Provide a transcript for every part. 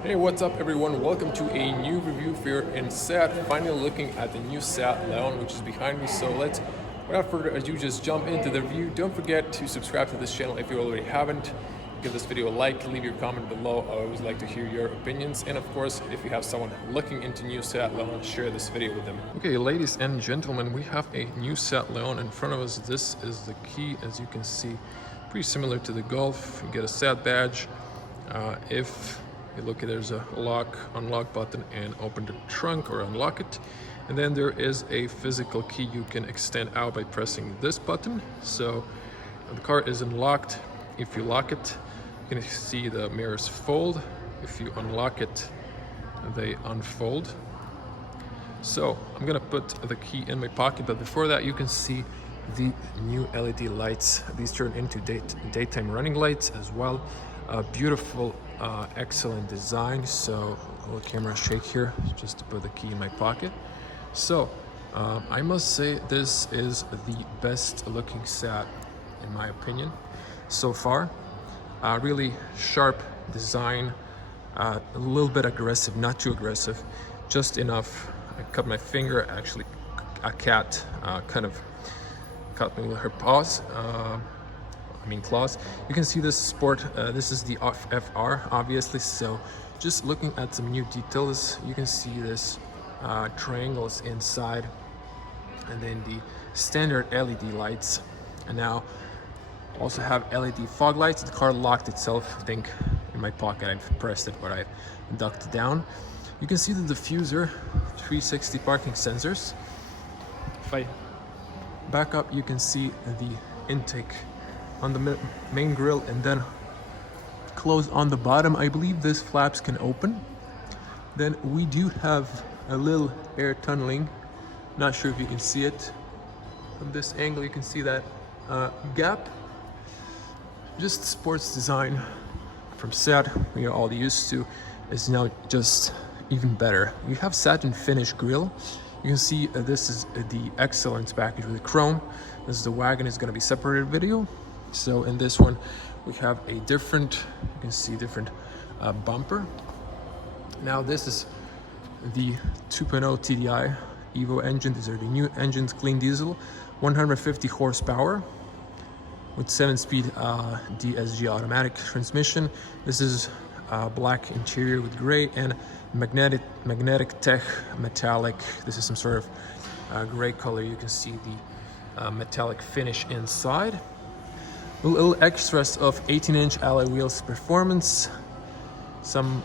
Hey, what's up everyone? Welcome to a new review here in Seat. Finally looking at the new Seat Leon, which is behind me. So let's, without further ado, just jump into the review. Don't forget to subscribe to this channel if you already haven't. Give this video a like, leave your comment below. I always like to hear your opinions. And of course, if you have someone looking into new Seat Leon, share this video with them. Okay, ladies and gentlemen, we have a new Seat Leon in front of us. This is the key, as you can see, pretty similar to the Golf. You get a Seat badge. If you look, there's a unlock button, and open the trunk or unlock it. And then there is a physical key you can extend out by pressing this button. So the car is unlocked. If you lock it, you can see the mirrors fold. If you unlock it, they unfold. So I'm gonna put the key in my pocket, but before that, you can see the new LED lights. These turn into daytime running lights as well. Beautiful, excellent design. So a little camera shake here just to put the key in my pocket. So I must say this is the best looking Seat in my opinion so far. Really sharp design, a little bit aggressive, not too aggressive, just enough. I cut my finger, actually a cat kind of cut me with her paws. Claws. You can see this sport, this is the FR obviously. So just looking at some new details, you can see this triangles inside, and then the standard LED lights, and now also have LED fog lights. The car locked itself, I think in my pocket. I've pressed it, but I ducked down. You can see the diffuser, 360 parking sensors. If I back up, you can see the intake on the main grille, and then close on the bottom. I believe this flaps can open. Then we do have a little air tunneling. Not sure if you can see it from this angle. You can see that gap. Just sports design from Seat we are all used to is now just even better. You have satin finish grille. You can see this is the Excellence package with the chrome. This is the wagon, is going to be separated video. So in this one we have a different, you can see different bumper. Now this is the 2.0 TDI Evo engine. These are the new engines, clean diesel, 150 horsepower with 7-speed DSG automatic transmission. This is black interior with gray and magnetic tech metallic. This is some sort of gray color. You can see the metallic finish inside. Little extras of 18-inch alloy wheels performance, some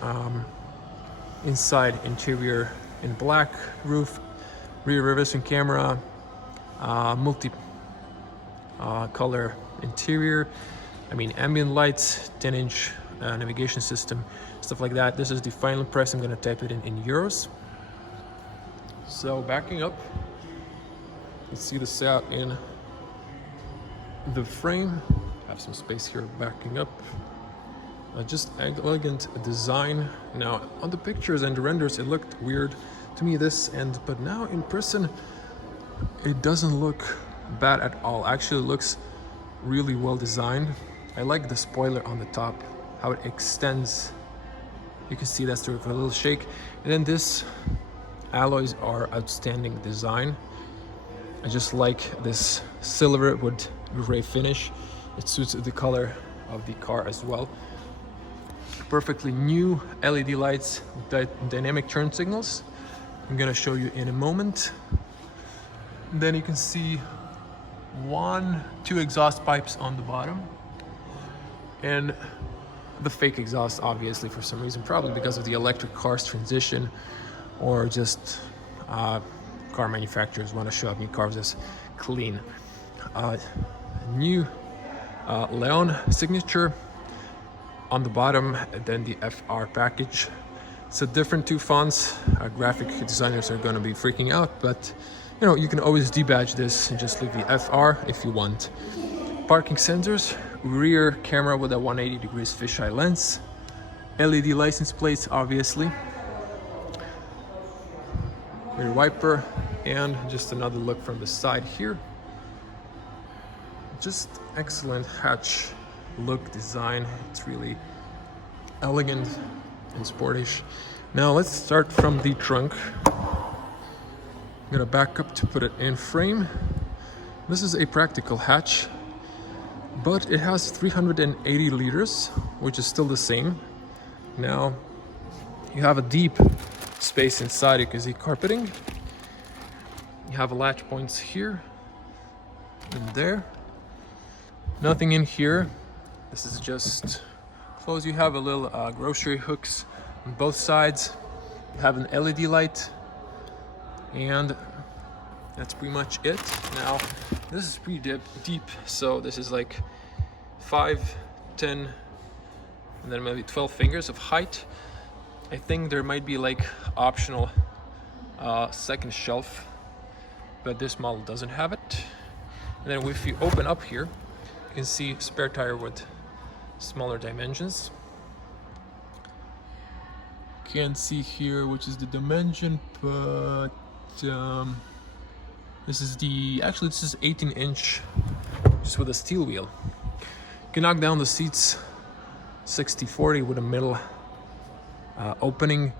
inside interior in black, roof, rear reversing camera, multi color interior, ambient lights, 10-inch navigation system, stuff like that. This is the final price. I'm going to type it in euros. So backing up, you see the Seat in the frame. Have some space here backing up. Just elegant design. Now on the pictures and the renders it looked weird to me, but now in person it doesn't look bad at all. Actually it looks really well designed. I like the spoiler on the top, how it extends. You can see that's through a little shake. And then this alloys are outstanding design. I just like this silver with gray finish. It suits the color of the car as well. Perfectly new LED lights, dynamic turn signals. I'm gonna show you in a moment. Then you can see two exhaust pipes on the bottom, and the fake exhaust, obviously, for some reason, probably because of the electric cars transition, or just car manufacturers want to show up new cars as clean. New Leon signature on the bottom, and then the FR package. So different two fonts. Graphic designers are going to be freaking out, but you can always debadge this and just leave the FR if you want. Parking sensors, rear camera with a 180 degrees fisheye lens, LED license plates, obviously, rear wiper, and just another look from the side here. Just excellent hatch look, design. It's really elegant, and sportish. Now let's start from the trunk. I'm gonna back up to put it in frame. This is a practical hatch, but it has 380 liters, which is still the same. Now you have a deep space inside. You can see carpeting. You have latch points here and there. Nothing in here. This is just closed. You have a little grocery hooks on both sides. You have an LED light, and that's pretty much it. Now this is pretty deep, so this is like 5, 10, and then maybe 12 fingers of height. I think there might be like optional second shelf, but this model doesn't have it. And then if you open up here, you can see spare tire with smaller dimensions. Can't see here which is the dimension, but this is 18-inch, just with a steel wheel. You can knock down the seats 60-40 with a middle opening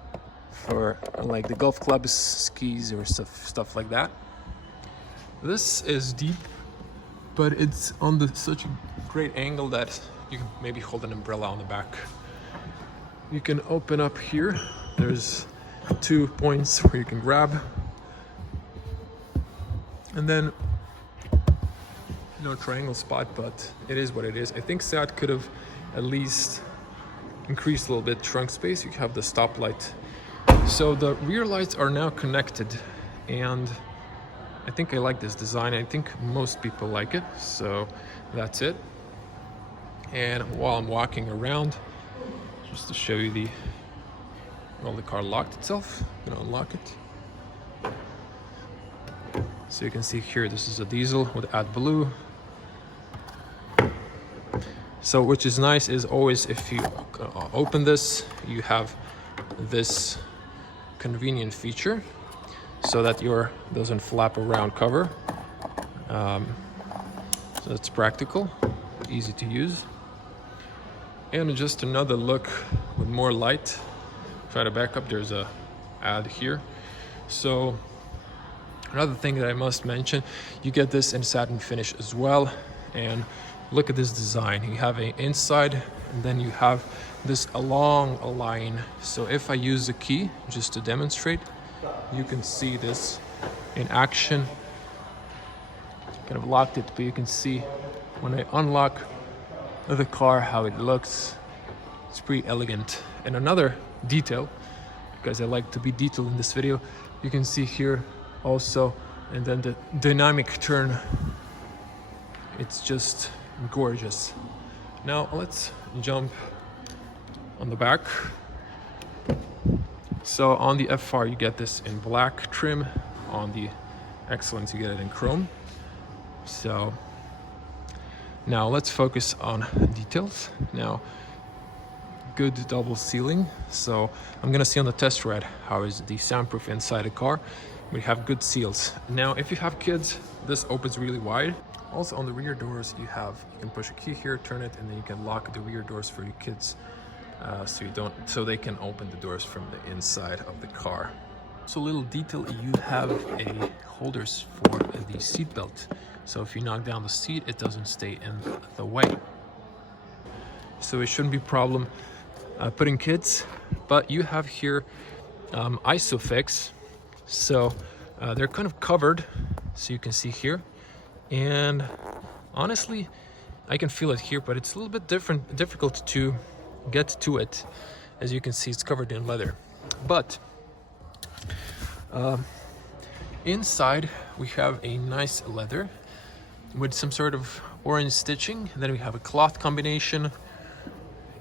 for like the golf clubs, skis, or stuff like that. This is deep, but it's on such a great angle that you can maybe hold an umbrella on the back. You can open up here. There's 2 points where you can grab, and then no triangle spot, but it is what it is. I think Seat could have at least increased a little bit trunk space. You have the stoplight. So the rear lights are now connected, and I think I like this design. I think most people like it, so that's it. And while I'm walking around, just to show you the car locked itself. I'm gonna unlock it. So you can see here, this is a diesel with AdBlue. So which is nice is always if you open this, you have this convenient feature so that your doesn't flap around cover. So it's practical, easy to use. And just another look with more light. Try to back up, there's a ad here. So another thing that I must mention, you get this in satin finish as well. And look at this design. You have an inside, and then you have this along a line. So if I use the key just to demonstrate, you can see this in action. Kind of locked it, but you can see when I unlock the car how it looks. It's pretty elegant. And another detail, because I like to be detailed in this video, you can see here also, and then the dynamic turn. It's just gorgeous. Now let's jump on the back. So on the FR you get this in black trim, on the Excellence you get it in chrome. So now let's focus on details. Now, good double sealing. So I'm gonna see on the test ride how is the soundproof inside the car. We have good seals. Now if you have kids, this opens really wide. Also on the rear doors you can push a key here, turn it, and then you can lock the rear doors for your kids so they can open the doors from the inside of the car. So a little detail, you have a holders for the seat belt. So if you knock down the seat, it doesn't stay in the way. So it shouldn't be a problem putting kids, but you have here ISOFIX. So they're kind of covered, so you can see here. And honestly, I can feel it here, but it's a little bit difficult to get to it. As you can see, it's covered in leather. But inside, we have a nice leather with some sort of orange stitching. And then we have a cloth combination,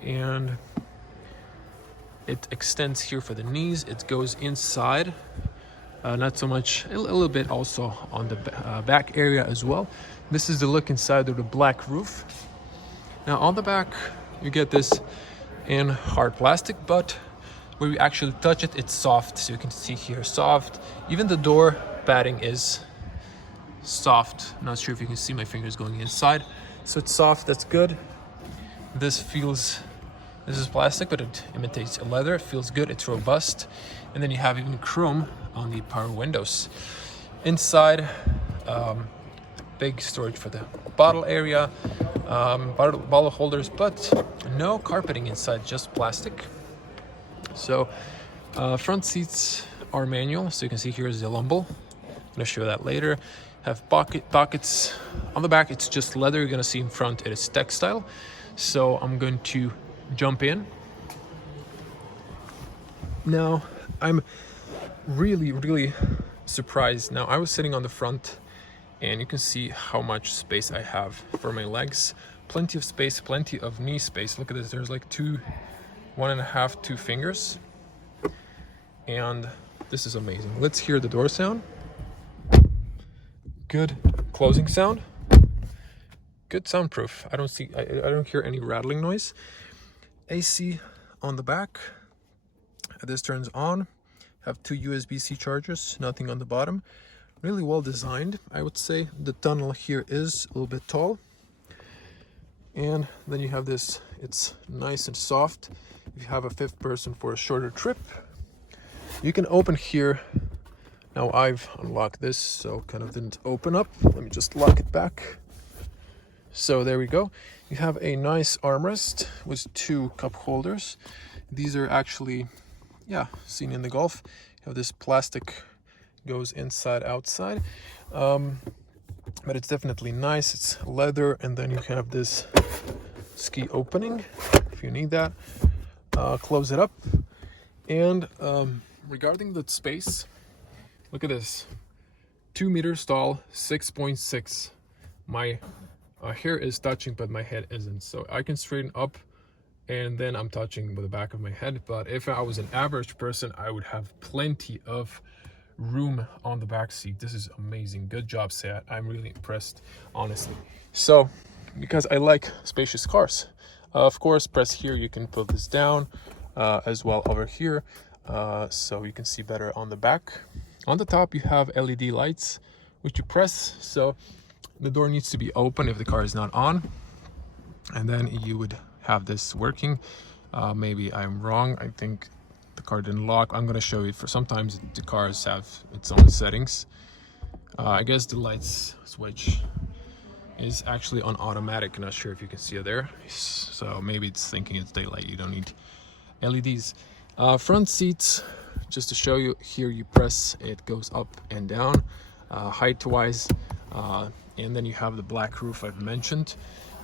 and it extends here for the knees. It goes inside. Not so much, a little bit also on the back area as well. This is the look inside of the black roof. Now on the back, you get this in hard plastic, but when you actually touch it, it's soft. So you can see here, soft. Even the door padding is soft. I'm not sure if you can see my fingers going inside. So it's soft, that's good. This feels This is plastic, but it imitates leather. It feels good, it's robust. And then you have even chrome on the power windows. Inside, big storage for the bottle area, bottle holders, but no carpeting inside, just plastic. So front seats are manual, so you can see here is the lumbar. I'm gonna show that later. Have pockets on the back. It's just leather. You're gonna see in front it is textile. So I'm going to jump in. Now I'm really surprised. Now I was sitting on the front and you can see how much space I have for my legs. Plenty of space, plenty of knee space. Look at this, there's like 1.5, 2 fingers. And this is amazing. Let's hear the door sound. Good closing sound. Good soundproof. I don't hear any rattling noise. AC on the back. This turns on. Have 2 USB-C chargers, nothing on the bottom. Really well designed, I would say. The tunnel here is a little bit tall. And then you have this, it's nice and soft. If you have a 5th person for a shorter trip, you can open here. Now I've unlocked this, so kind of didn't open up. Let me just lock it back. So there we go. You have a nice armrest with 2 cup holders. These are actually, yeah, seen in the Golf. You have this plastic goes inside, outside. But it's definitely nice. It's leather, and then you have this ski opening if you need that. Close it up. And regarding the space, look at this. 2 meters tall, 6.6. My hair is touching, but my head isn't. So I can straighten up, and then I'm touching with the back of my head. But if I was an average person, I would have plenty of room on the back seat. This is amazing. Good job, Seat. I'm really impressed, honestly. So, because I like spacious cars, of course, press here. You can put this down as well over here, so you can see better on the back. On the top, you have LED lights, which you press. So the door needs to be open if the car is not on, and then you would have this working. Maybe I'm wrong. I think the car didn't lock. I'm going to show you. For sometimes the cars have its own settings. I guess the lights switch is actually on automatic. I'm not sure if you can see it there. So maybe it's thinking it's daylight. You don't need LEDs. Front seats, just to show you, here you press, it goes up and down, height wise. And then you have the black roof I've mentioned.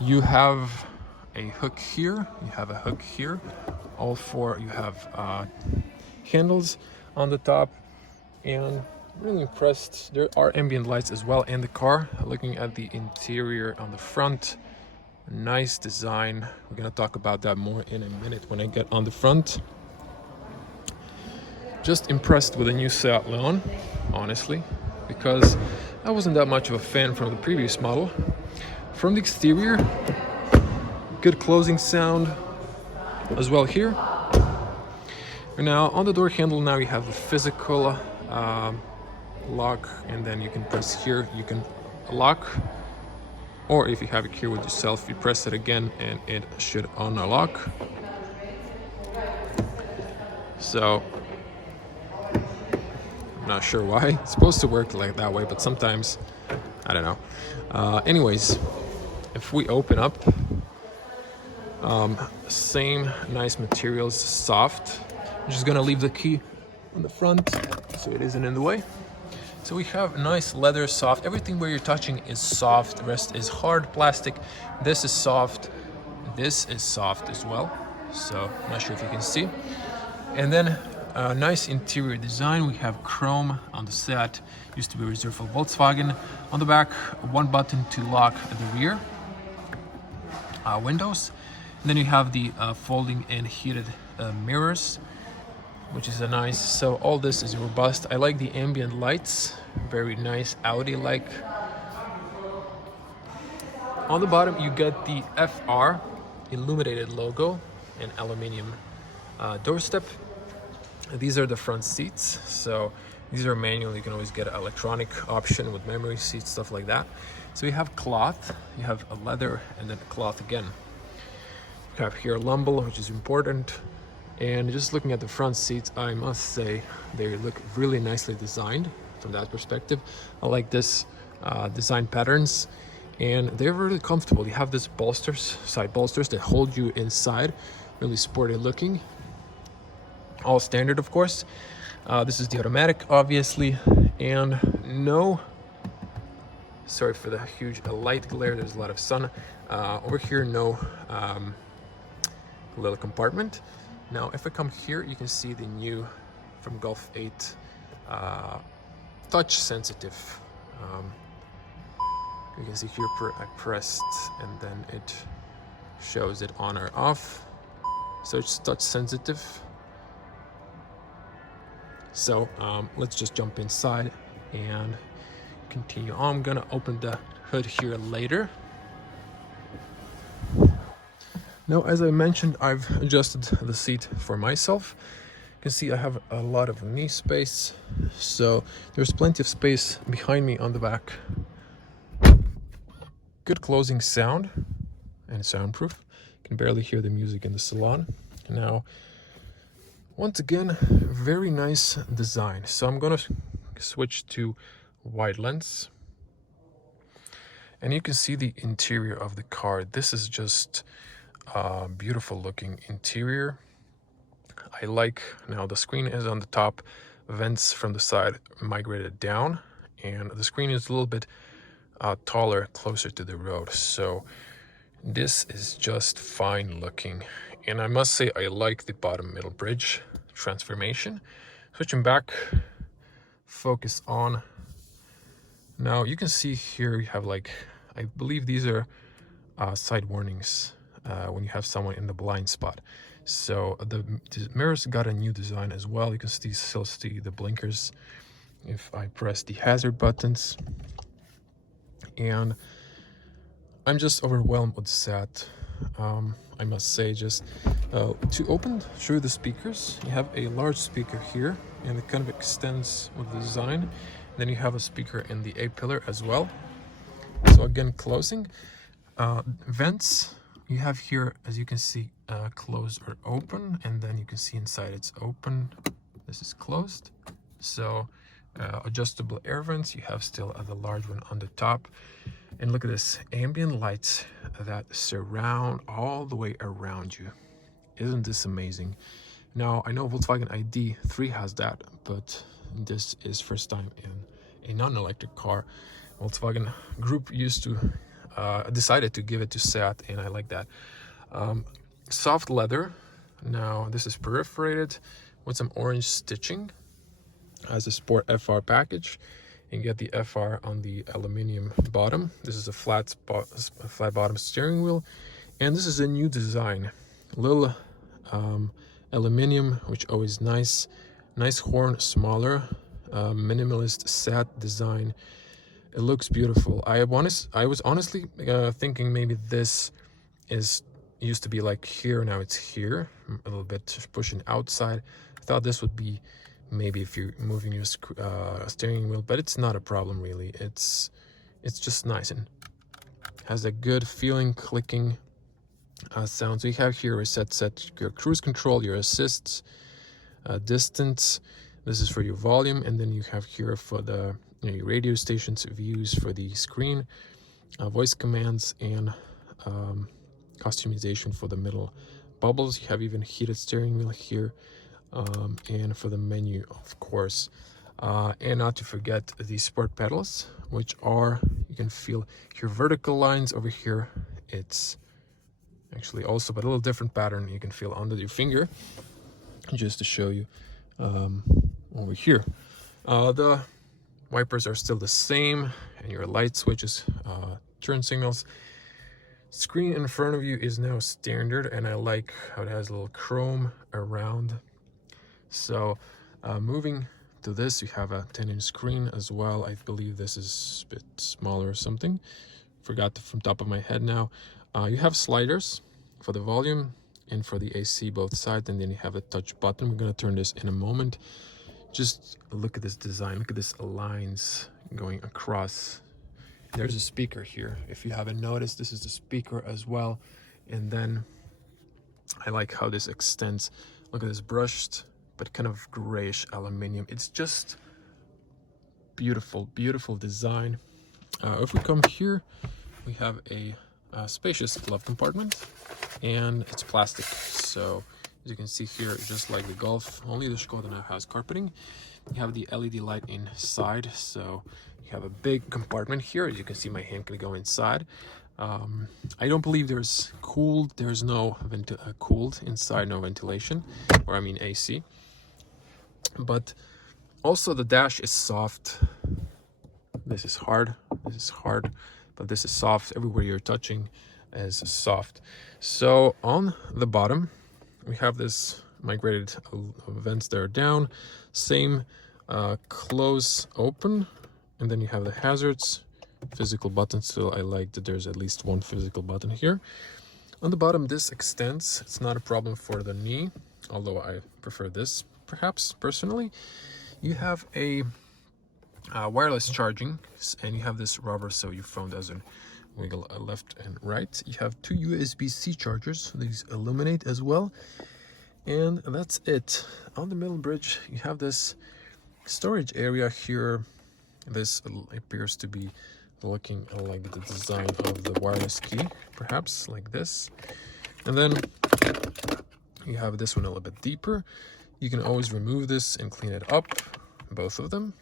You have a hook here, you have a hook here. All 4, you have handles on the top, and really impressed. There are ambient lights as well in the car. Looking at the interior on the front, nice design. We're gonna talk about that more in a minute when I get on the front. Just impressed with the new Seat Leon, honestly, because I wasn't that much of a fan from the previous model. From the exterior, good closing sound as well here. And now on the door handle, now you have the physical lock, and then you can press here, you can lock, or if you have it here with yourself, you press it again and it should unlock. So I'm not sure why it's supposed to work like that way, but sometimes I don't know. Anyways, if we open up, same nice materials, soft. I'm just gonna leave the key on the front so it isn't in the way. So we have nice leather, soft. Everything where you're touching is soft. The rest is hard plastic. This is soft. This is soft as well. So I'm not sure if you can see. And then a nice interior design. We have chrome on the Seat. Used to be reserved for Volkswagen. On the back, 1 button to lock the rear windows. And then you have the folding and heated mirrors, which is a nice. So all this is robust. I like the ambient lights, very nice Audi-like. On the bottom, you get the FR illuminated logo and aluminium doorstep. These are the front seats. So these are manual. You can always get an electronic option with memory seats, stuff like that. So you have cloth, you have a leather, and then cloth again. have here lumble, which is important. And just looking at the front seats, I must say they look really nicely designed from that perspective. I like this design patterns, and they're really comfortable. You have this bolsters, side bolsters that hold you inside, really sporty looking. All standard, of course. This is the automatic, obviously, and no, sorry for the huge light glare, there's a lot of sun. Over here, no little compartment. Now, if I come here, you can see the new from Golf 8 touch sensitive. You can see here I pressed and then it shows it on or off. So it's touch sensitive. So let's just jump inside and continue on. I'm gonna open the hood here later. Now, as I mentioned, I've adjusted the seat for myself. You can see I have a lot of knee space, so there's plenty of space behind me on the back. Good closing sound and soundproof. You can barely hear the music in the salon. Now, once again, very nice design. So I'm gonna switch to wide lens. And you can see the interior of the car. This is just beautiful looking interior. I like, now the screen is on the top, vents from the side migrated down, and the screen is a little bit taller, closer to the road. So this is just fine looking. And I must say, I like the bottom middle bridge transformation. Switching back, focus on. Now you can see here you have, like, I believe these are side warnings when you have someone in the blind spot. So the mirrors got a new design as well. You can still see the blinkers if I press the hazard buttons. And I'm just overwhelmed with SAT. I must say, just to open through the speakers, you have a large speaker here, and it kind of extends with the design. Then you have a speaker in the A-pillar as well. So again, closing. Vents, you have here, as you can see, closed or open, and then you can see inside it's open. This is closed. So adjustable air vents, you have still the large one on the top. And look at this, ambient lights that surround all the way around you. Isn't this amazing? Now, I know Volkswagen ID3 has that, but this is first time in a non-electric car. Volkswagen Group used to decided to give it to SEAT, and I like that. Soft leather. Now, this is perforated with some orange stitching as a Sport FR package. You get the FR on the aluminum bottom. This is a flat bottom steering wheel, and this is a new design. Little aluminum, which always nice horn, smaller, minimalist SAT design. It looks beautiful. I was honestly thinking maybe this used to be like here, now it's here, a little bit pushing outside. I thought this would be maybe if you're moving your steering wheel, but it's not a problem really. It's just nice and has a good feeling, clicking sound. So you have here a set your cruise control, your assists, distance. This is for your volume, and then you have here for the your radio stations, views for the screen, voice commands, and customization for the middle bubbles. You have even heated steering wheel here, and for the menu, of course, and not to forget the sport pedals, which are, you can feel your vertical lines over here. It's actually also, but a little different pattern you can feel under your finger, just to show you over here. The wipers are still the same, and your light switches, turn signals. Screen in front of you is now standard, and I like how it has a little chrome around. So moving to this, you have a 10-inch screen as well. I believe this is a bit smaller or something. Forgot from top of my head now. You have sliders for the volume and for the AC both sides, and then you have a touch button. We're going to turn this in a moment. Just look at this design. Look at this lines going across. There's a speaker here. If you haven't noticed, this is the speaker as well. And then I like how this extends. Look at this brushed but kind of grayish aluminum. It's just beautiful, beautiful design. If we come here, we have a spacious glove compartment, and it's plastic. So as you can see here, just like the Golf, only the Skoda now has carpeting. You have the LED light inside, so you have a big compartment here. As you can see, my hand can go inside. I don't believe there's no cooled inside, no ventilation, or I mean AC. But also the dash is soft. This is hard, but this is soft. Everywhere you're touching is soft. So on the bottom, we have this migrated vents that are down, same close, open, and then you have the hazards, physical button. Still, I like that there's at least one physical button here. On the bottom, this extends. It's not a problem for the knee, although I prefer this, perhaps, personally. You have a wireless charging, and you have this rubber so your phone doesn't wiggle left and right. You have two USB-C chargers. These illuminate as well. And that's it. On the middle bridge, you have this storage area here. This appears to be looking like the design of the wireless key, perhaps like this. And then you have this one a little bit deeper. You can always remove this and clean it up, both of them.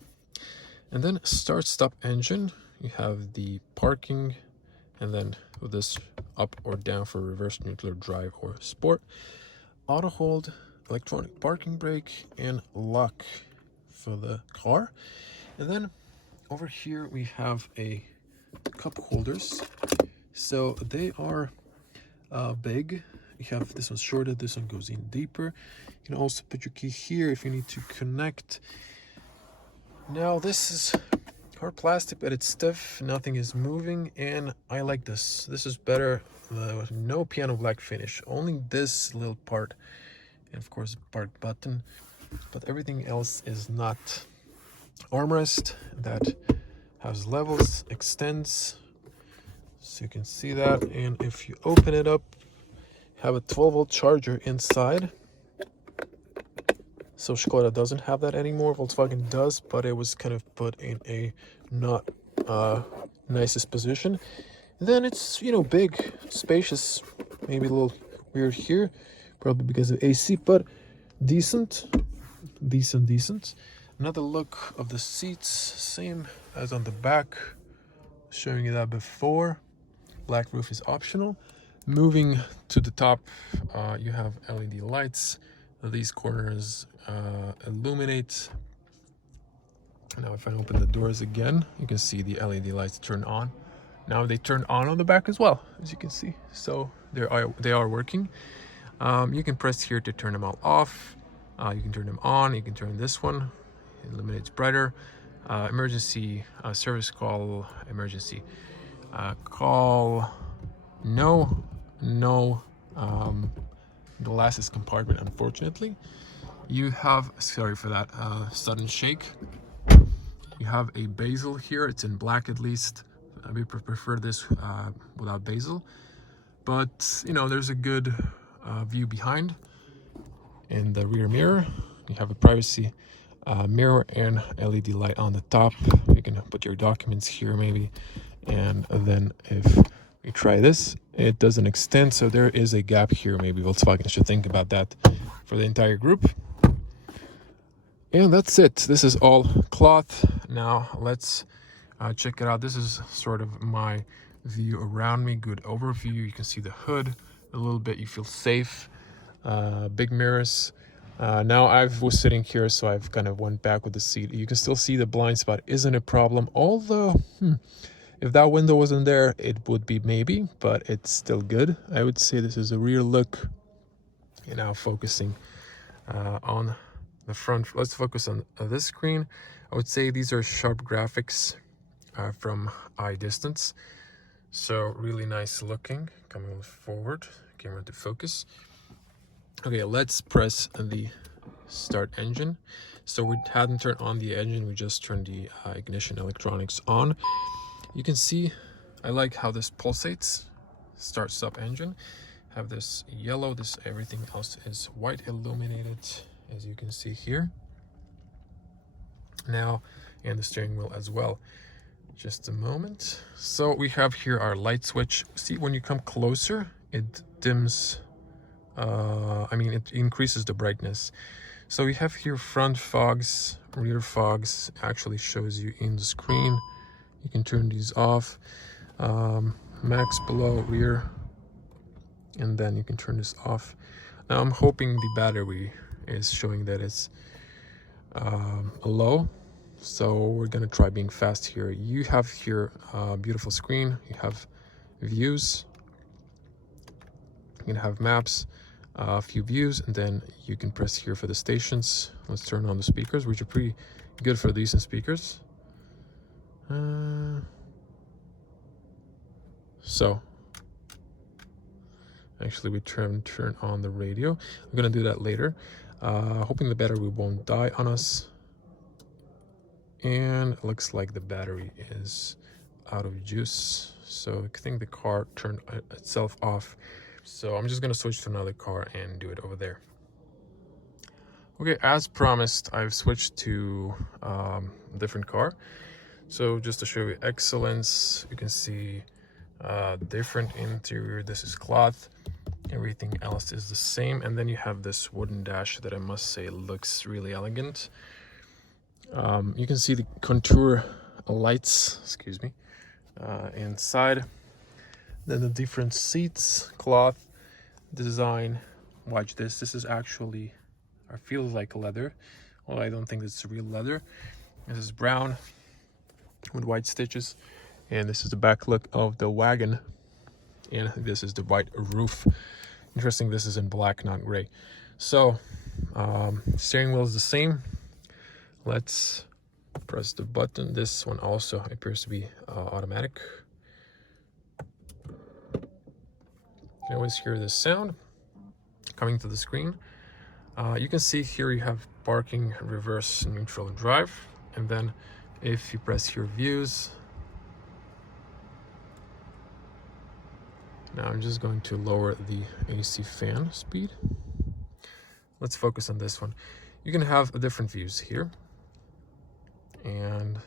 And then start stop engine. You have the parking, and then with this up or down for reverse, neutral, drive, or sport. Auto hold, electronic parking brake, and lock for the car. And then over here we have a cup holders. So they are big. You have this one shorter, this one goes in deeper. You can also put your key here if you need to connect. Now this is hard plastic, but it's stiff, nothing is moving, and I like this. This is better. No piano black finish, only this little part, and of course park button, but everything else is not. Armrest that has levels, extends, so you can see that. And if you open it up, you have a 12-volt charger inside. So Skoda doesn't have that anymore. Volkswagen does, but it was kind of put in a not nicest position. And then it's, you know, big, spacious, maybe a little weird here, probably because of AC, but decent. Another look of the seats, same as on the back, showing you that before. Black roof is optional. Moving to the top, you have LED lights. These corners illuminate. Now if I open the doors again, you can see the LED lights turn on. Now they turn on the back as well, as you can see. So they are working. You can press here to turn them all off. You can turn them on. You can turn this one. It illuminates brighter. Emergency service call. Emergency call. No. The last is compartment, unfortunately. You have, sorry for that sudden shake. You have a bezel here. It's in black at least. I would prefer this without bezel. But, you know, there's a good view behind. In the rear mirror, you have a privacy mirror and LED light on the top. You can put your documents here maybe. And then if we try this, it doesn't extend, so there is a gap here. Maybe Volkswagen should think about that for the entire group. And that's it. This is all cloth. Now let's check it out. This is sort of my view around me. Good overview. You can see the hood a little bit. You feel safe. Big mirrors. Now I was sitting here, so I've kind of went back with the seat. You can still see the blind spot isn't a problem, although if that window wasn't there, it would be maybe, but it's still good. I would say this is a rear look. And now focusing on the front. Let's focus on this screen. I would say these are sharp graphics from eye distance. So really nice looking. Coming forward, camera to focus. Okay, let's press the start engine. So we hadn't turned on the engine, we just turned the ignition electronics on. You can see, I like how this pulsates. Start stop engine have this yellow. This everything else is white illuminated, as you can see here. Now, and the steering wheel as well. Just a moment. So we have here our light switch. See, when you come closer, it dims. It increases the brightness. So we have here front fogs, rear fogs. Actually shows you in the screen. You can turn these off. Max, below, rear, and then you can turn this off. Now I'm hoping the battery is showing that it's low, so we're gonna try being fast here. You have here a beautiful screen. You have views, you can have maps, a few views, and then you can press here for the stations. Let's turn on the speakers, which are pretty good for decent speakers. So actually we turn on the radio. I'm gonna do that later, hoping the battery won't die on us. And it looks like the battery is out of juice, so I think the car turned itself off. So I'm just gonna switch to another car and do it over there. Okay, as promised, I've switched to a different car. So just to show you excellence, you can see different interior. This is cloth, everything else is the same, and then you have this wooden dash that I must say looks really elegant. You can see the contour lights, excuse me, inside. Then the different seats, cloth design. Watch this. This is actually, I feel like leather. Well, I don't think it's real leather. This is brown with white stitches, and this is the back look of the wagon, and this is the white roof. Interesting, this is in black, not gray. So steering wheel is the same. Let's press the button. This one also appears to be automatic. You can always hear the sound coming to the screen. You can see here you have parking, reverse, neutral, and drive. And then if you press your views, now I'm just going to lower the AC fan speed. Let's focus on this one. You can have different views here, and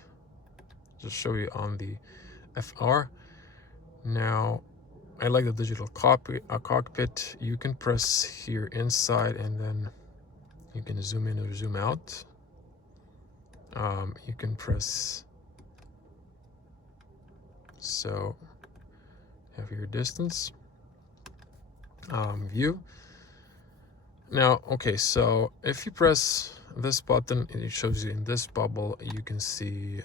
just show you on the FR. Now I like the digital cockpit. You can press here inside, and then you can zoom in or zoom out. You can press, so have your distance, view. Now, okay, so if you press this button, it shows you in this bubble. You can see,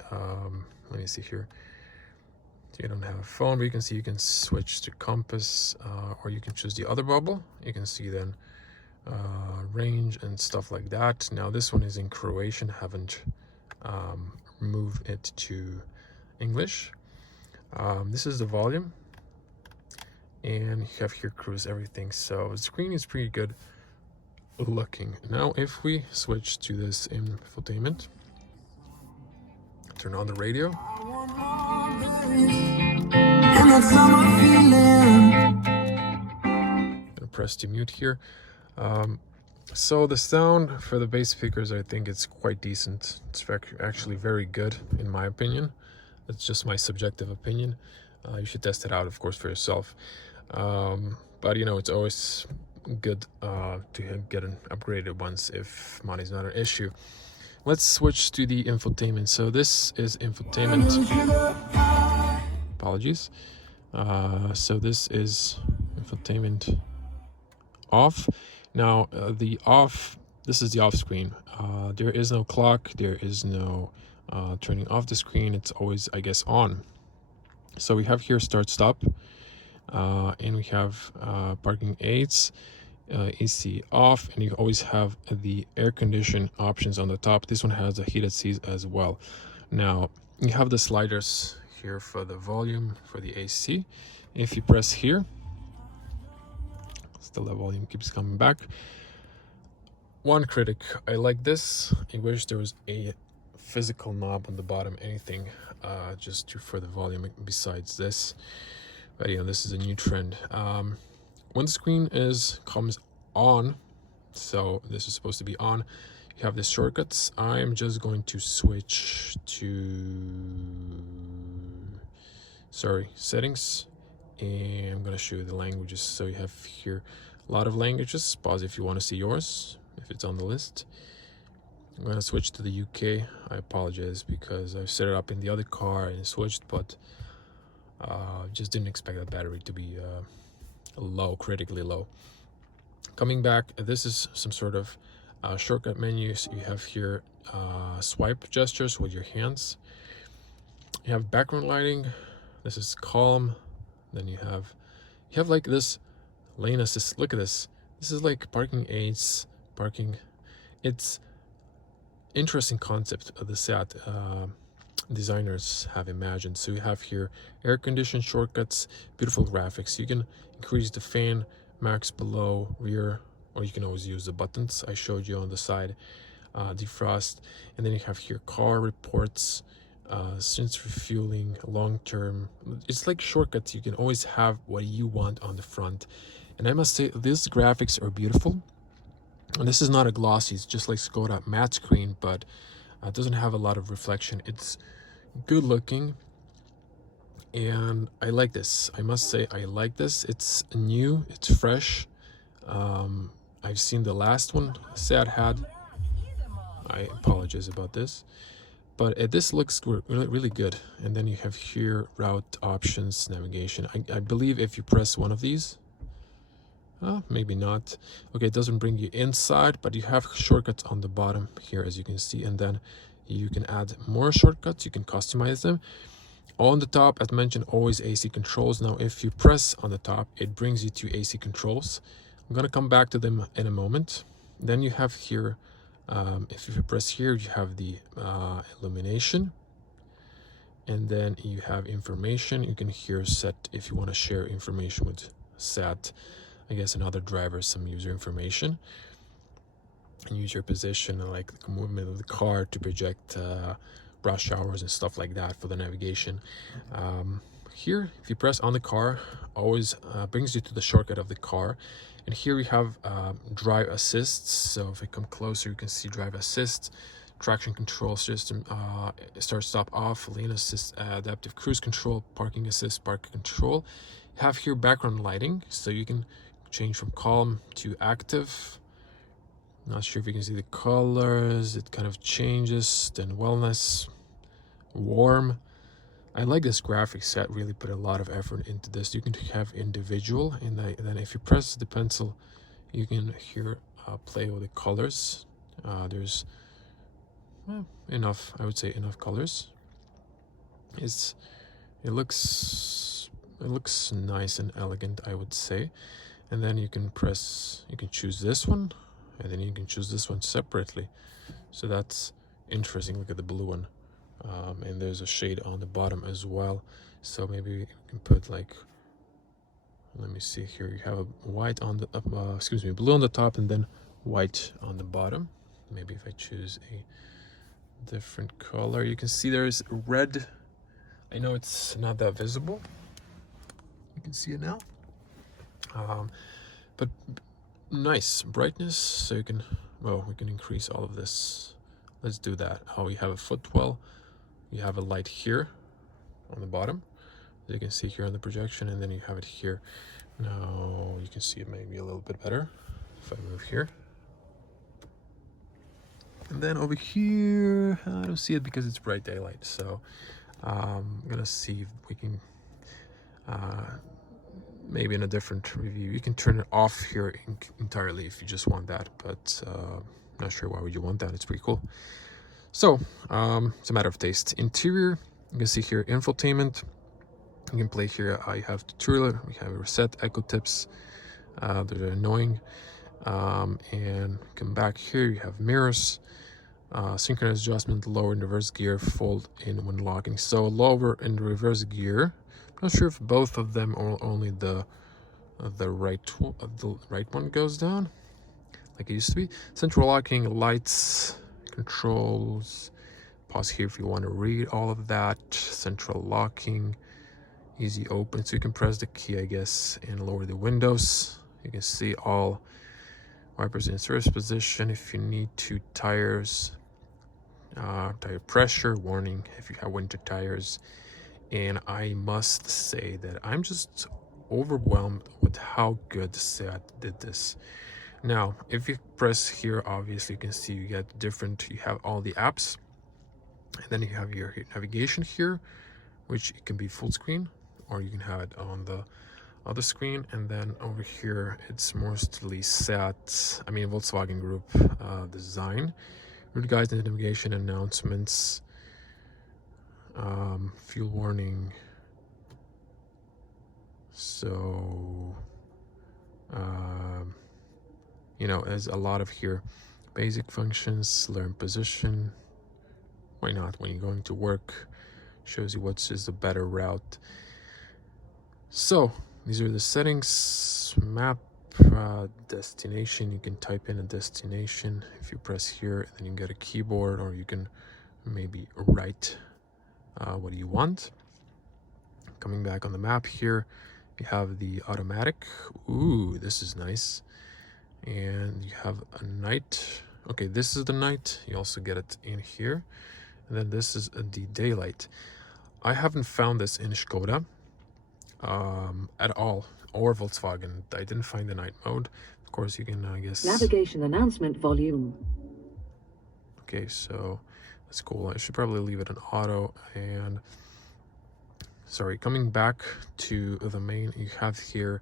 let me see here. You don't have a phone, but you can see you can switch to compass, or you can choose the other bubble. You can see then range and stuff like that. Now this one is in Croatian, haven't moved it to English. This is the volume, and you have here cruise, everything. So the screen is pretty good looking. Now if we switch to this infotainment, turn on the radio. Gonna press to mute here. So the sound for the bass speakers, I think it's quite decent. It's actually very good in my opinion. It's just my subjective opinion. You should test it out, of course, for yourself. But you know, it's always good to get an upgraded ones if money's not an issue. Let's switch to the infotainment. So this is infotainment. Apologies. So this is infotainment off. Now the off, this is the off screen. There is no clock, there is no turning off the screen. It's always, I guess, on. So we have here start stop, and we have parking aids, AC off, and you always have the air condition options on the top. This one has the heated seats as well. Now you have the sliders here for the volume, for the AC. If you press here, still the volume keeps coming back. One critic, I like this. I wish there was a physical knob on the bottom, anything for the volume besides this. But yeah, this is a new trend. when the screen comes on, so this is supposed to be on, you have the shortcuts. I'm just going to switch to settings, and I'm going to show you the languages. So you have here a lot of languages. Pause if you want to see yours, if it's on the list. I'm going to switch to the UK. I apologize because I've set it up in the other car and switched, but just didn't expect the battery to be low, critically low. Coming back, this is some sort of shortcut menus. You have here swipe gestures with your hands. You have background lighting. This is calm. Then you have like this lane assist. Look at this. This is like parking aids, parking. It's interesting concept of the Seat designers have imagined. So you have here air condition shortcuts, beautiful graphics. You can increase the fan, max, below, rear, or you can always use the buttons I showed you on the side, defrost. And then you have here car reports, since refueling, long term. It's like shortcuts. You can always have what you want on the front. And I must say, these graphics are beautiful. And this is not a glossy, it's just like Skoda matte screen, but it doesn't have a lot of reflection. It's good looking, and I like this. I must say I like this. It's new, it's fresh. I've seen the last one Seat had. I apologize about this, but this looks really good. And then you have here route options, navigation. I believe if you press one of these, maybe not. Okay, it doesn't bring you inside, but you have shortcuts on the bottom here, as you can see, and then you can add more shortcuts. You can customize them. On the top, as mentioned, always AC controls. Now, if you press on the top, it brings you to AC controls. I'm gonna come back to them in a moment. Then you have here, if you press here, you have the illumination, and then you have information. You can here set if you want to share information with Seat, I guess, another driver, some user information, and use your position and like the movement of the car to project rush hours and stuff like that for the navigation. Here, if you press on the car, always brings you to the shortcut of the car. And here we have drive assist. So if I come closer, you can see drive assist, traction control system, start, stop, off, lane assist, adaptive cruise control, parking assist, park control. You have here background lighting, so you can change from calm to active. Not sure if you can see the colors. It kind of changes. Then wellness, warm. I like this graphic set. Really put a lot of effort into this. You can have individual, and then if you press the pencil, you can here play with the colors. There's enough, I would say, enough colors. It looks nice and elegant, I would say. And then you can choose this one, and then you can choose this one separately. So that's interesting. Look at the blue one. And there's a shade on the bottom as well. So maybe you can put like, let me see here. You have a white on the, blue on the top and then white on the bottom. Maybe if I choose a different color, you can see there's red. I know it's not that visible. You can see it now. But nice brightness. So you can, we can increase all of this. Let's do that. We have a footwell. You have a light here on the bottom, as you can see here on the projection, and then you have it here. Now you can see it maybe a little bit better if I move here. And then over here, I don't see it because it's bright daylight. So I'm gonna see if we can, maybe in a different review, you can turn it off here entirely if you just want that, but not sure why would you want that. It's pretty cool. So it's a matter of taste. Interior, you can see here infotainment. You can play here. You have tutorial, we have reset, echo tips. They're annoying. And come back here, you have mirrors, synchronous adjustment, lower and reverse gear, fold in when locking. So lower and reverse gear. I'm not sure if both of them or only the right one goes down like it used to be. Central locking, lights, controls. Pause here if you want to read all of that. Central locking, easy open, so you can press the key, I guess, and lower the windows. You can see all wipers in service position. If you need to, tires, tire pressure, warning if you have winter tires. And I must say that I'm just overwhelmed with how good Seat did this. Now, if you press here, obviously you can see you get different, you have all the apps, and then you have your navigation here, which it can be full screen, or you can have it on the other screen. And then over here, it's mostly Volkswagen Group design. Route guides and navigation announcements, fuel warning. So, there's a lot of here. Basic functions, learn position. Why not? When you're going to work, shows you what's just a better route. So these are the settings. Map, destination. You can type in a destination. If you press here, then you get a keyboard, or you can maybe write what you want. Coming back on the map here, you have the automatic. Ooh, this is nice. And you have a night. Okay, this is the night. You also get it in here. And then this is the daylight. I haven't found this in Skoda at all, or Volkswagen. I didn't find the night mode. Of course, you can, I guess. Navigation announcement volume. Okay, so that's cool. I should probably leave it in auto. And sorry, coming back to the main, you have here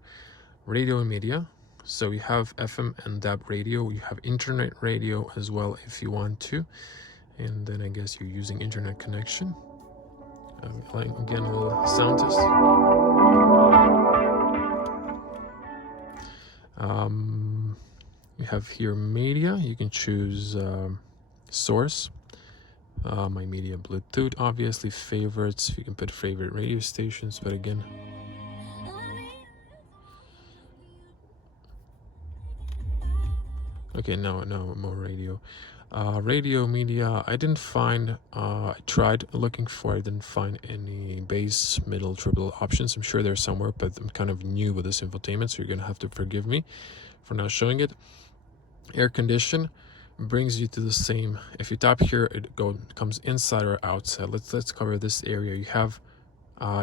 radio and media. So you have FM and DAB radio. You have internet radio as well if you want to. And then I guess you're using internet connection. Again, a little sound test. You have here media. You can choose source. My media Bluetooth, obviously favorites. You can put favorite radio stations, but again, okay, no more radio. Radio media, I didn't find, I tried looking for, I didn't find any bass, middle, triple options. I'm sure there's somewhere, but I'm kind of new with this infotainment, so you're gonna have to forgive me for not showing it. Air condition brings you to the same. If you tap here, it comes inside or outside. Let's cover this area. You have,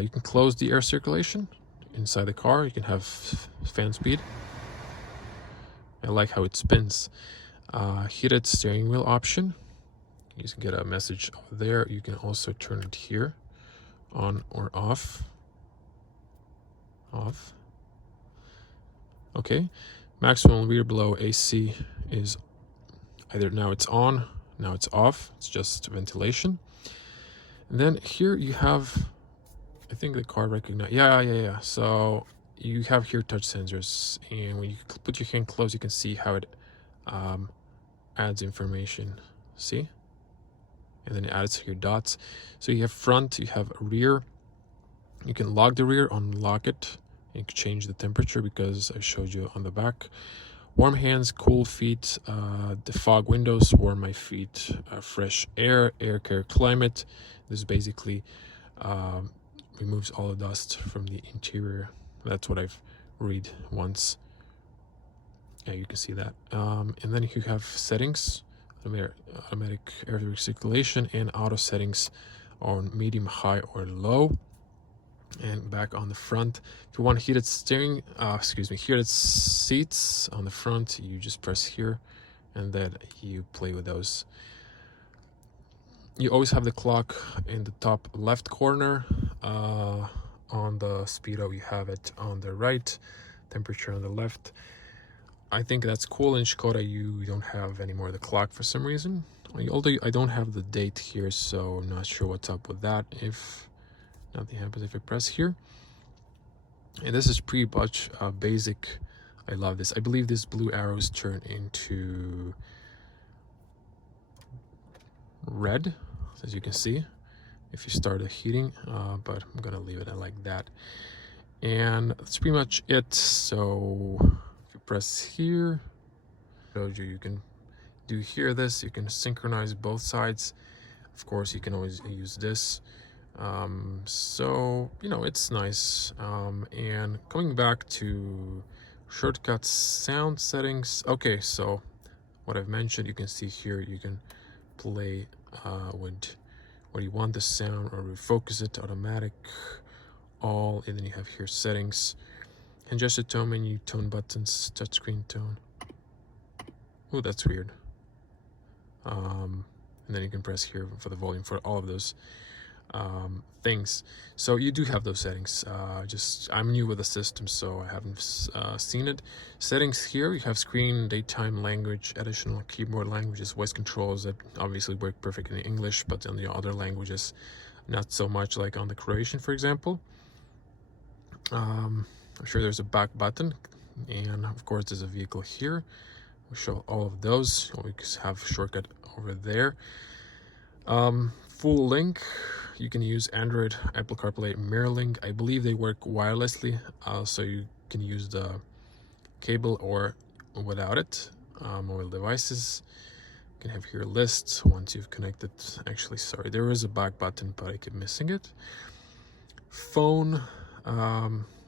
you can close the air circulation inside the car. You can have fan speed. I like how it spins. Heated steering wheel option. You can get a message over there. You can also turn it here, on or off. Off. Okay. Maximum rear below AC is either now it's on, now it's off. It's just ventilation. And then here you have, I think the car recognizes. Yeah. So you have here touch sensors, and when you put your hand close, you can see how it adds information. See? And then it adds your dots. So you have front, you have rear. You can lock the rear, unlock it. You can change the temperature because I showed you on the back. Warm hands, cool feet, defog windows, warm my feet, fresh air, air care climate. This basically removes all the dust from the interior. That's what I've read once. Yeah, you can see that. And then you have settings, automatic air circulation, and auto settings on medium, high, or low. And back on the front, if you want heated steering, heated seats on the front, you just press here, and then you play with those. You always have the clock in the top left corner. On the Speedo, you have it on the right, temperature on the left. I think that's cool. In Skoda, you don't have anymore the clock for some reason. Although I don't have the date here, so I'm not sure what's up with that. If nothing happens if I press here. And this is pretty much basic. I love this. I believe these blue arrows turn into red, as you can see, if you start the heating, but I'm gonna leave it like that. And that's pretty much it. So if you press here, shows you can do here this. You can synchronize both sides. Of course, you can always use this. So it's nice. And coming back to Shortcut sound settings. Okay, so what I've mentioned, you can see here, you can play with what you want the sound, or refocus it, automatic, all, and then you have here settings, and just a tone menu, tone buttons, touchscreen tone. Oh, that's weird. And then you can press here for the volume for all of those things. So you do have those settings. I'm new with the system, so I haven't seen it. Settings here, you have screen, daytime, language, additional keyboard languages, voice controls that obviously work perfect in English, but on the other languages not so much, like on the Croatian, for example. I'm sure there's a back button, and of course there's a vehicle here. We'll show all of those. We have shortcut over there. Full link, you can Use Android, Apple CarPlay, MirrorLink. I believe they work wirelessly, so you can use the cable or without it. Mobile devices, you can have here lists once you've connected. Actually, sorry, there is a back button, but I keep missing it. Phone,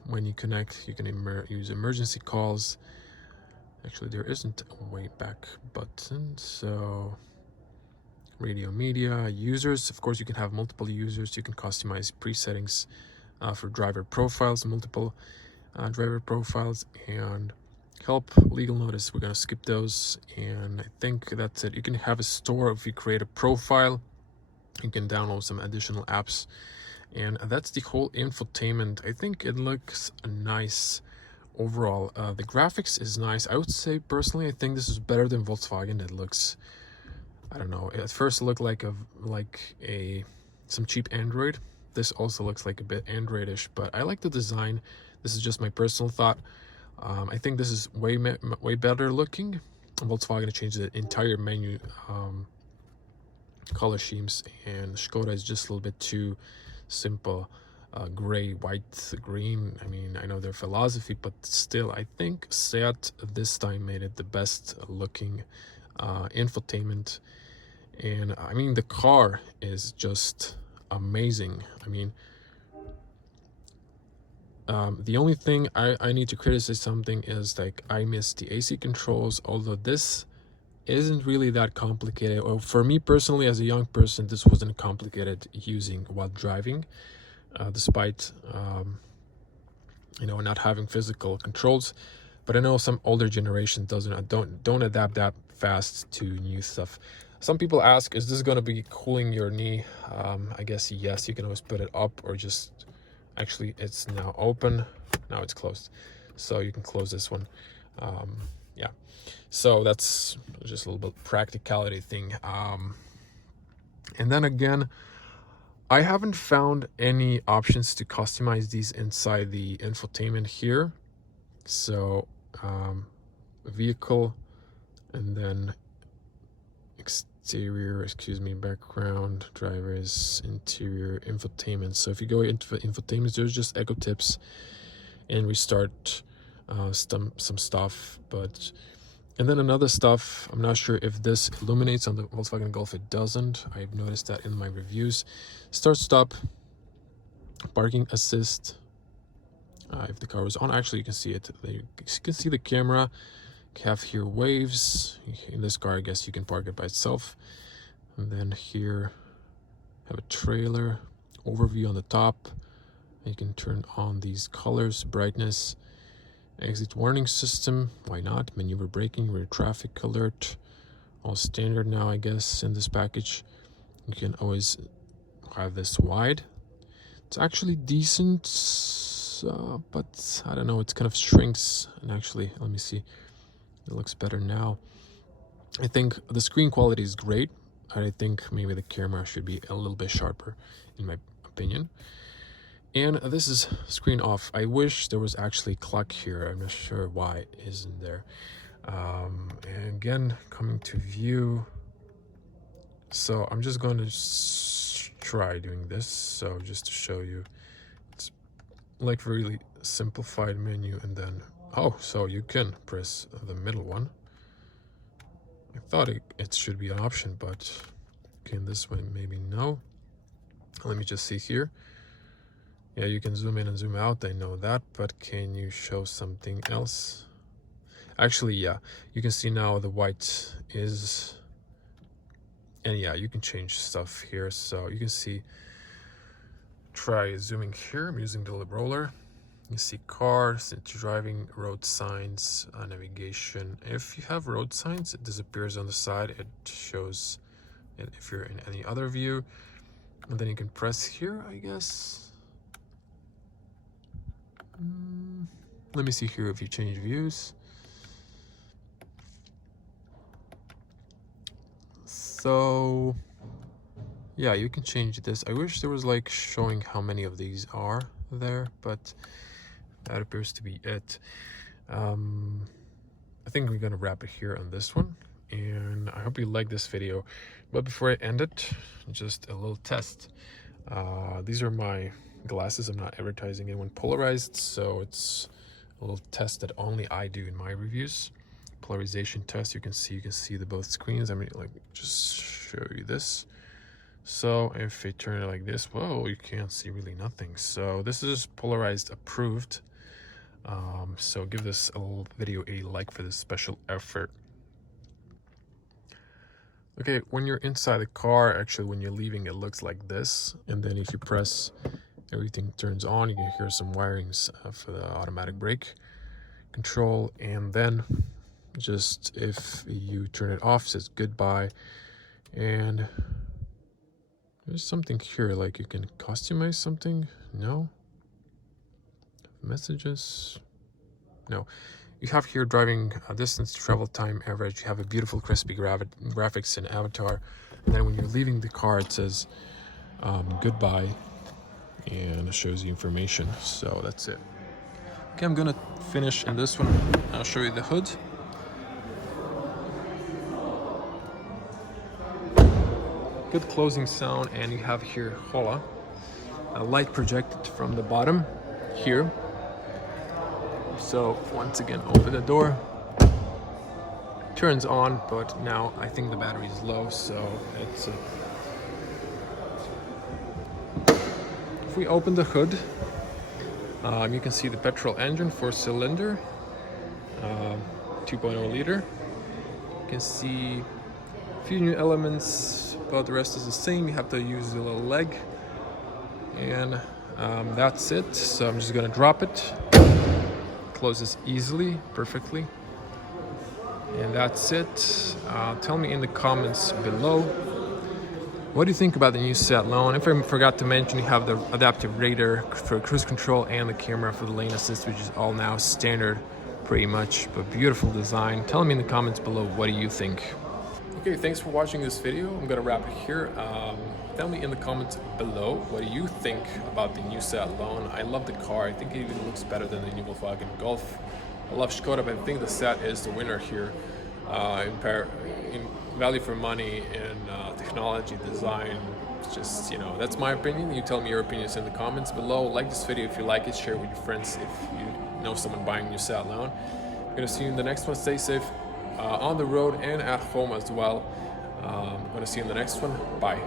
when you connect, you can use emergency calls. Actually, there isn't a way back button. So radio, media, users, of course you can have multiple users. You can customize presettings for driver profiles, multiple driver profiles, and help, legal notice. We're going to skip those, and I think that's it. You can have a store. If you create a profile, you can download some additional apps, and that's the whole infotainment. I think it looks nice overall. The graphics is nice. I would say personally, I think this is better than Volkswagen. It looks, I don't know, at first it looked like some cheap Android. This also looks like a bit Androidish, but I like the design. This is just my personal thought. I think this is way better looking. Volkswagen changed the entire menu color schemes, and Skoda is just a little bit too simple. Gray, white, green. I mean, I know their philosophy, but still, I think Seat this time made it the best looking infotainment. And I mean, the car is just amazing. I mean, the only thing I need to criticize something is, like, I miss the AC controls, although this isn't really that complicated. Well, for me personally, as a young person, this wasn't complicated using while driving. Despite not having physical controls, but I know some older generation don't adapt that fast to new stuff. Some people ask, is this going to be cooling your knee? I guess yes. You can always put it up, or just, actually it's now open, now it's closed, so you can close this one. Yeah, so that's just a little bit practicality thing. And then again, I haven't found any options to customize these inside the infotainment here. So vehicle, and then exterior, background, drivers, interior, infotainment. So if you go into infotainment, there's just echo tips, and we start some stuff, and then another stuff, I'm not sure if this illuminates on the Volkswagen Golf. It doesn't. I've noticed that in my reviews. Start, stop, parking assist. If the car was on, actually you can see it. You can see the camera. You have here waves. In this car, I guess you can park it by itself. And then here have a trailer overview on the top. You can turn on these colors, brightness, exit warning system, why not, maneuver braking, rear traffic alert, all standard now, I guess, in this package. You can always have this wide. It's actually decent, but I don't know, it kind of shrinks. And actually, let me see, it looks better now. I think the screen quality is great. I think maybe the camera should be a little bit sharper, in my opinion. And this is screen off. I wish there was actually clock here. I'm not sure why it isn't there. And again, coming to view. So I'm just going to try doing this. So just to show you, it's like really simplified menu, and then, oh, so you can press the middle one. I thought it should be an option, but okay, in this way, maybe no. Let me just see here. Yeah, you can zoom in and zoom out, I know that, but can you show something else? Actually, yeah, you can see now the white is, and yeah, you can change stuff here. So you can see, try zooming here. I'm using the lip roller. You see cars, it's driving, road signs, navigation. If you have road signs, it disappears on the side. It shows it if you're in any other view. And then you can press here, I guess. Let me see here if you change views. So yeah, you can change this. I wish there was like showing how many of these are there, but that appears to be it. I think we're gonna wrap it here on this one, and I hope you like this video. But before I end it, just a little test. These are my glasses. I'm not advertising anyone polarized, so it's a little test that only I do in my reviews. Polarization test. You can see the both screens. I mean, like, just show you this. So if I turn it like this, whoa, you can't see really nothing. So this is polarized approved. So give this little video a like for this special effort. Okay, when you're inside the car, actually when you're leaving, it looks like this. And then if you press, everything turns on. You can hear some wirings for the automatic brake control. And then just if you turn it off, it says goodbye. And there's something here, like you can customize something. No. Messages. No. You have here driving distance, travel time, average. You have a beautiful crispy graphics and avatar. And then when you're leaving the car, it says goodbye, and it shows you information. So that's it. Okay, I'm gonna finish in this one. I'll show you the hood. Good closing sound, and you have here Hola, a light projected from the bottom here. So once again, open the door, turns on, but now I think the battery is low, so it's if we open the hood, you can see the petrol engine, 4-cylinder, 2.0 liter. You can see a few new elements, but the rest is the same. You have to use the little leg, and that's it. So I'm just gonna drop it. Closes easily, perfectly, and that's it. Tell me in the comments below, what do you think about the new Seat Leon? If I forgot to mention, you have the adaptive radar for cruise control and the camera for the lane assist, which is all now standard pretty much, but beautiful design. Tell me in the comments below, what do you think? Okay, thanks for watching this video. I'm gonna wrap it here. Tell me in the comments below, what do you think about the new Seat Leon? I love the car. I think it even looks better than the new Volkswagen Golf. I love Skoda, but I think the Seat is the winner here in value for money and technology, design. It's just, you know, that's my opinion. You tell me your opinions in the comments below. Like this video if you like it. Share it with your friends if you know someone buying a new Seat Leon. I'm gonna see you in the next one. Stay safe on the road and at home as well. I'm gonna see you in the next one. Bye.